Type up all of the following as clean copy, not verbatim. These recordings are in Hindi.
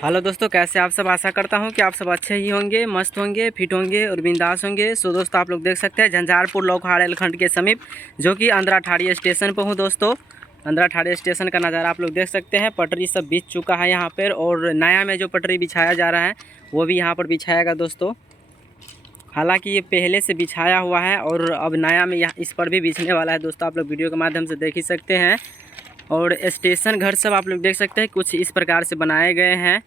हेलो दोस्तों, कैसे आप सब। आशा करता हूं कि आप सब अच्छे ही होंगे, मस्त होंगे, फिट होंगे और बिंदास होंगे। सो दोस्तों, आप लोग देख सकते हैं झंझारपुर लौकहाड़ रेलखंड के समीप, जो कि अंदरा ठाड़ी स्टेशन पर हूं दोस्तों। अंदरा ठाड़ी स्टेशन का नज़ारा आप लोग देख सकते हैं। पटरी सब बिछ चुका है यहाँ पर, और नया में जो पटरी बिछाया जा रहा है वो भी यहाँ पर बिछाएगा दोस्तों। हालांकि ये पहले से बिछाया हुआ है और अब नया में यहाँ इस पर भी बिछने वाला है दोस्तों। आप लोग वीडियो के माध्यम से देख ही सकते हैं। और स्टेशन घर सब आप लोग देख सकते हैं, कुछ इस प्रकार से बनाए गए हैं।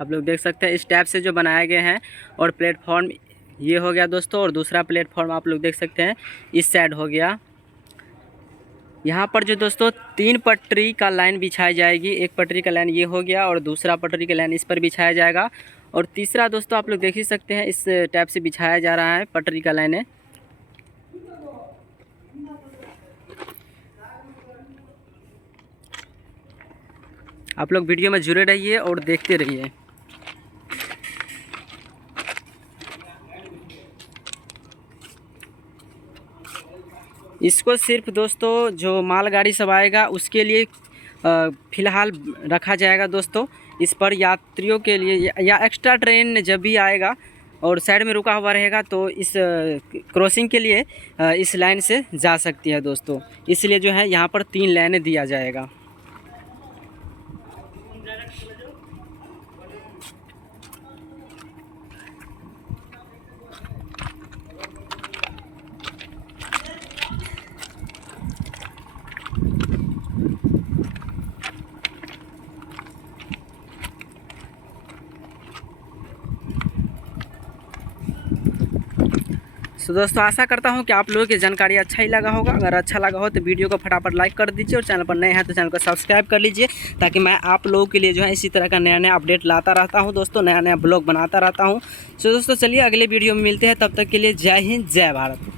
आप लोग देख सकते हैं इस टाइप से जो बनाए गए हैं। और प्लेटफॉर्म ये हो गया दोस्तों, और दूसरा प्लेटफॉर्म आप लोग देख सकते हैं इस साइड हो गया। यहाँ पर जो दोस्तों 3 पटरी का लाइन बिछाई जाएगी। एक पटरी का लाइन ये हो गया, और दूसरा पटरी का लाइन इस पर बिछाया जाएगा। और तीसरा दोस्तों आप लोग देख ही सकते हैं इस टाइप से बिछाया जा रहा है पटरी का लाइन है। आप लोग वीडियो में जुड़े रहिए और देखते रहिए। इसको सिर्फ दोस्तों जो मालगाड़ी सब आएगा उसके लिए फ़िलहाल रखा जाएगा दोस्तों। इस पर यात्रियों के लिए या एक्स्ट्रा ट्रेन जब भी आएगा और साइड में रुका हुआ रहेगा तो इस क्रॉसिंग के लिए इस लाइन से जा सकती है दोस्तों। इसलिए जो है यहाँ पर 3 लाइनें दिया जाएगा। तो दोस्तों आशा करता हूं कि आप लोगों की जानकारी अच्छा ही लगा होगा। अगर अच्छा लगा हो तो वीडियो को फटाफट लाइक कर दीजिए, और चैनल पर नए हैं तो चैनल को सब्सक्राइब कर लीजिए, ताकि मैं आप लोगों के लिए जो है इसी तरह का नया नया अपडेट लाता रहता हूं दोस्तों, नया नया ब्लॉग बनाता रहता हूं। तो दोस्तों चलिए अगले वीडियो में मिलते हैं, तब तक के लिए जय हिंद, जय भारत।